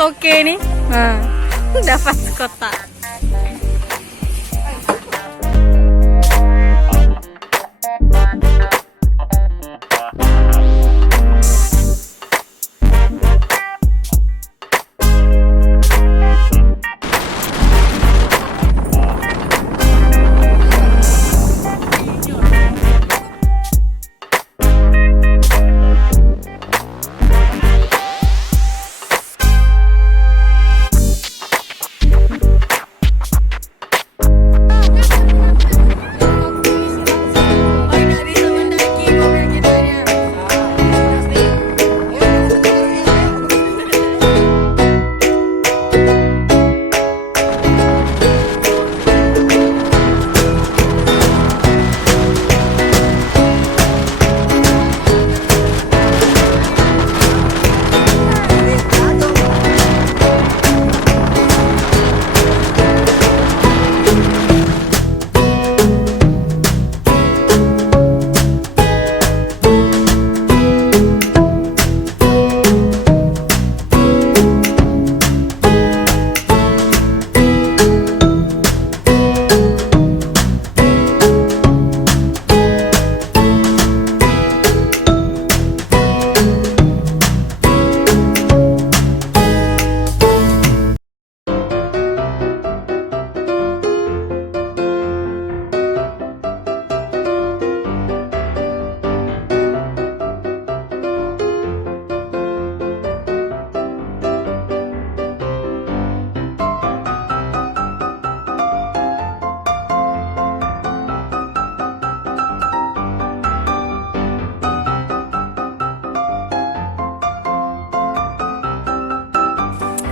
toke nih. Nah, dapat kotak.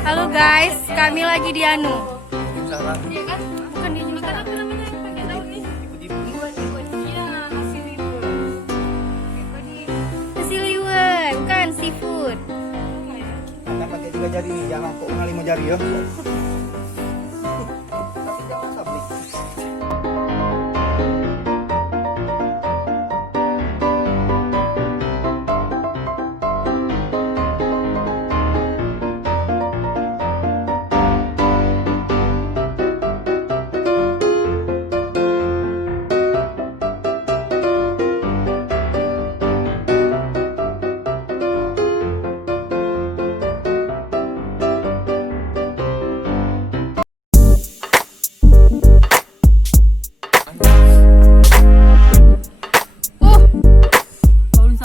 Halo guys, kami lagi di Anu. Iya kan? Bukan di Nusa. Apa namanya yang pakai daun nih? Iya, nasi liwet. Nasi liwet, bukan seafood. Kita pakai 3 jari nih, jangan kok 5 jari ya. Tapi jangan sablik.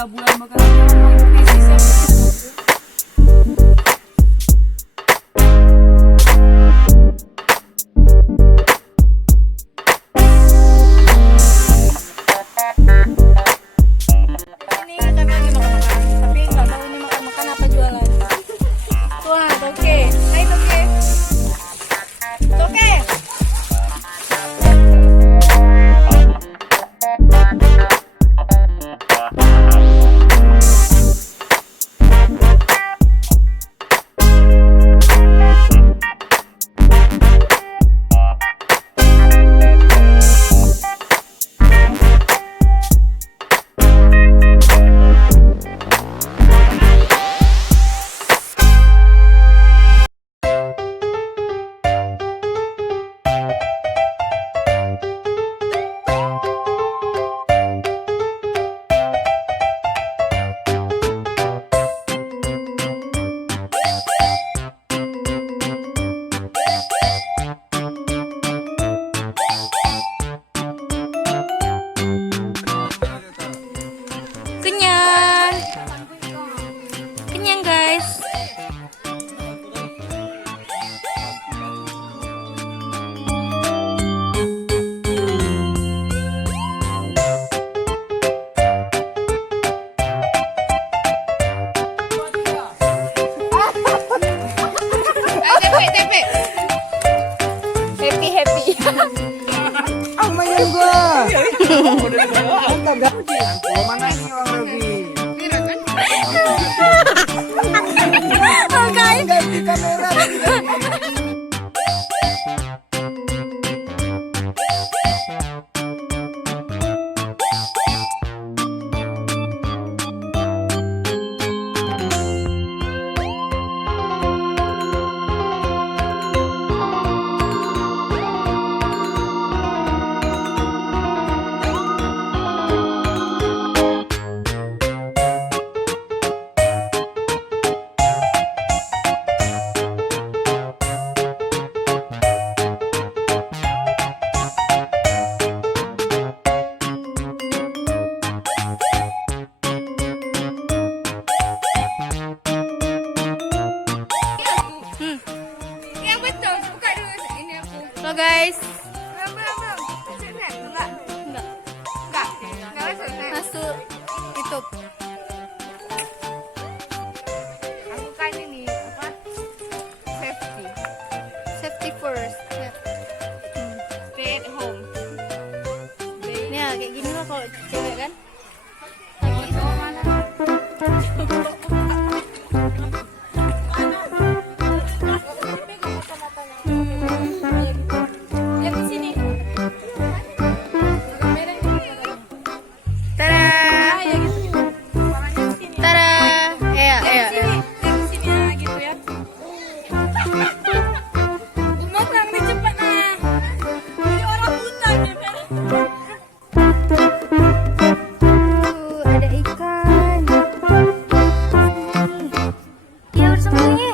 Bulan makan ini kami lagi makan-makan, tapi nggak tahu ini makan-makan apa jualan. Wah, toke, hai toke, toke. Kenyang. Kenyang guys. Tepe. Happy. Amanya gua. Mantap dah. Mana ini orang lebih? Oke. Ganti kamera. betul. Buka dulu ini aku. Halo guys. Masuk YouTube. Aku kan ini apa? Safety. Safety first. Ya. Stay at home. Ini ya, kayak gini lah kalau cewek kan. Lagi sama mana? Yang di sini. Tada. Ya gitu. Tada. Iya, iya. Yang di sini ya gitu ya. Mau kan cepat nah. Ini orang buta ya kan. Ada ikan. Iya, bersembunyi.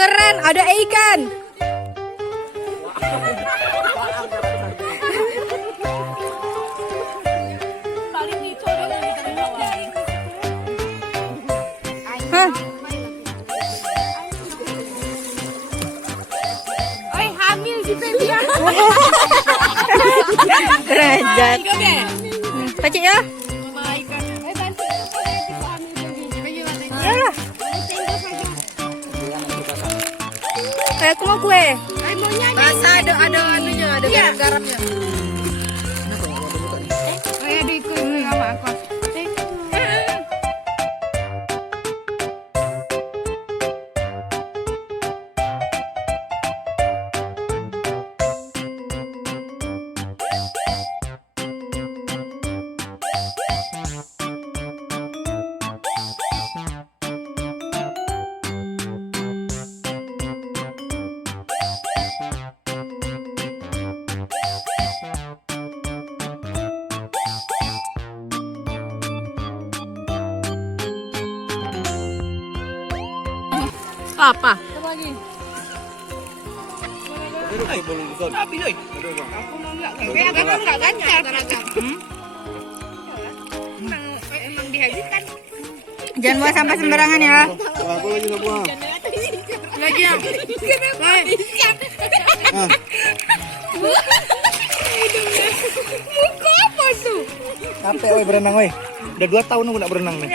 Keren, ada ikan. Hah? Oi, hamil si baby ya. Derajat. Pacik ya? Ya. Kayak aku mau kue. Rasa ada anunya, ada garamnya. Ayo diikut sama aku. Apa? Kayak kan enggak gancar. Emang dihabiskan. Jangan buang sampah sembarangan ya. Aku lagi nggak buang. Lagi ya. Muka apa tuh? Capek woi berenang woi. Udah 2 tahun aku nggak berenang nih.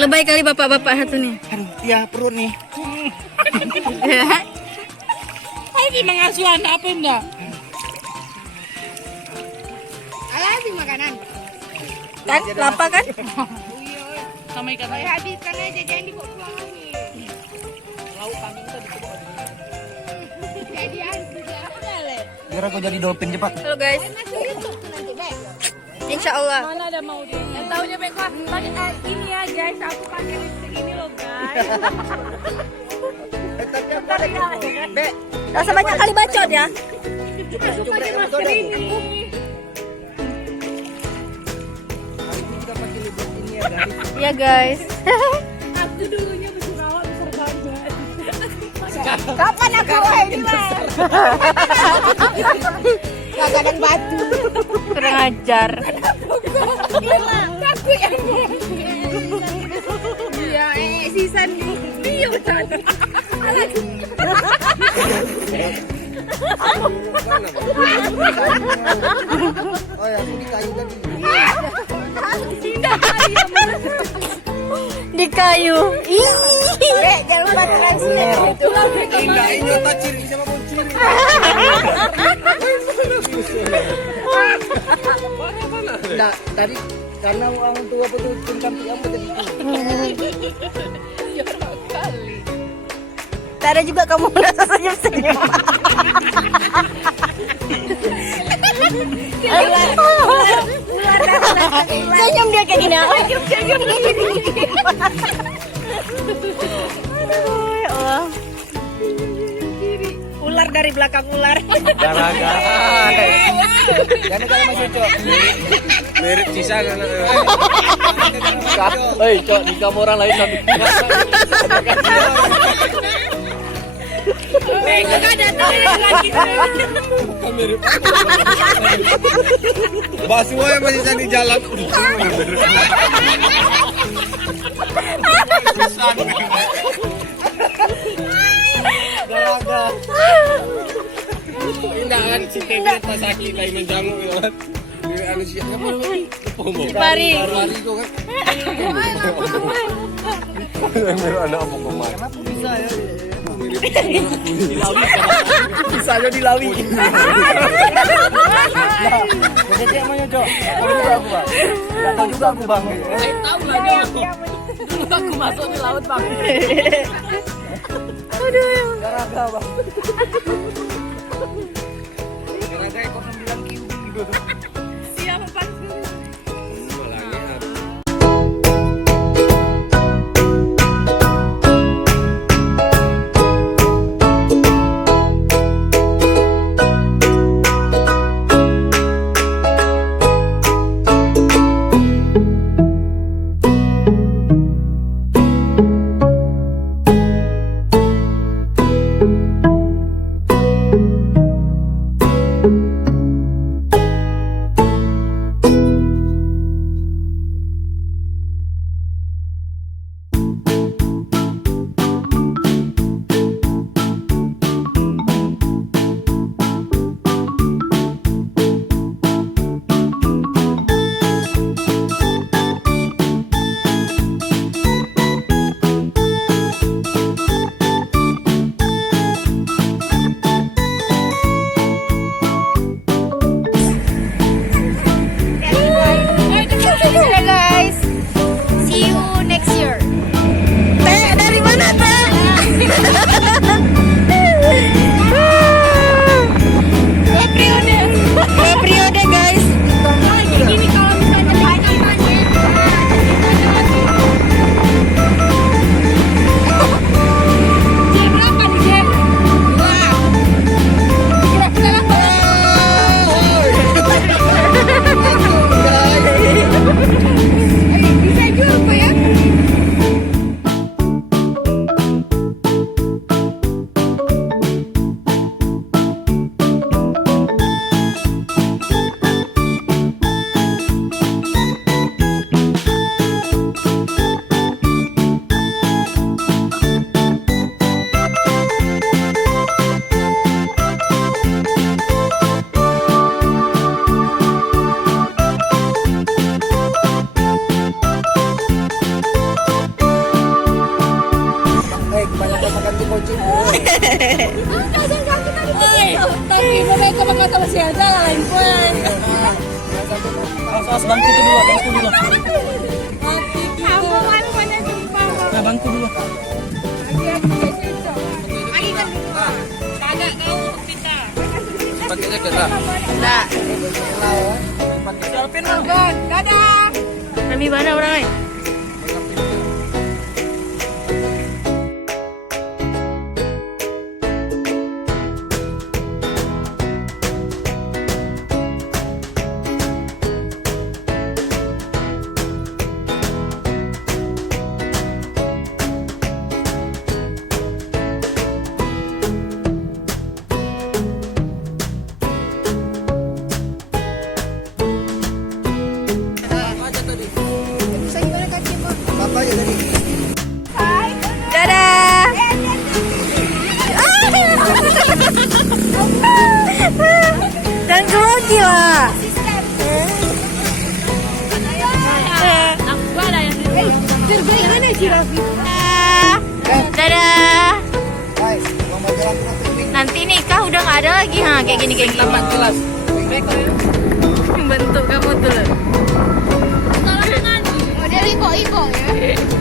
Lebay kali bapak-bapak satu nih. Aduh, ya perut nih. Lagi mengasuh anak apa enggak? Alasi makanan. Kan lapar kan? Sama ikan lain. Habiskan aja jangan dibuang lagi. Lauk kambing itu dibuang. Jadi Biar aku jadi dolphin cepat. Halo guys. Insya Allah. mana ada mau dia? Yang tahunya Beko. Ini ya guys, aku pakai lipstick ini loh guys. Bek, Gak usah banyak kali bacot ya. cuprek kamu tuh ada. Ini juga pakai libur ini ya guys. Ya guys. Aku dulunya besar awak besar banget. Kapan aku ini mas? Kadang batu. Kurang ajar. Aku yang ya sisa nih. Dia betul. Oh ya, ini kayu tadi. Di kayu. Ih. Jangan lupa translate itu. Indah, ini otak ciri sama pun ciri. Enggak, tadi karena orang tua betul kampung kamu tadi. Tak ada juga kamu merasa senyum-senyum. Senyum dia kayak gini. Aduh, ya Allah. Ular dari belakang ular. Gara-gara. Jangan kalau Mas Cok. Mirip sisa kan. Hei, Cok, di kamu orang lain tapi. Enggak ada lagi. Mirip. Basua yang masih cari jalan. Gara-gara. Indah kan si Kevin pas sakit lagi menjanguk ya kan. Dia anu siapa namanya? Pari. Pari itu kan. Mirip anak apa kemarin. Kenapa bisa ya? Dilawi. Bisa aja dilawi. Jadi dia mau Cok. Tahu juga aku, Bang. Enggak tahu juga aku, Bang. Saya tahu lah dulu aku masuk di laut bang. Gara-gara, Bang. Gara-gara ekor 9 kilo. Siapa bang? Guys, see you next year. Dari mana, Teh? Dua periode, guys. Gini kalau misalnya Jam berapa nih Jam? Kira-kira bisa juga kok ya? Kebanyakan makan tuh kucing. Tapi mereka bakal sama si Aza lain pun. Awas bangku tuh dulu, bangku dulu. Kamu mana sumpah. Nah, bangku dulu. Lagi kan kagak kau untuk kita. Pakai jaket lah. Nah, Selfie Dadah. kami mana orang lain? Apa aja tadi? Dadah. Dan grogi lah. Aku ada yang terbaik mana sih Raffi? Dadah. Guys, mau jalan ke Nanti nikah udah nggak ada lagi kayak gini Tampak jelas. bentuk kamu tuh loh. Model iko-iko ya.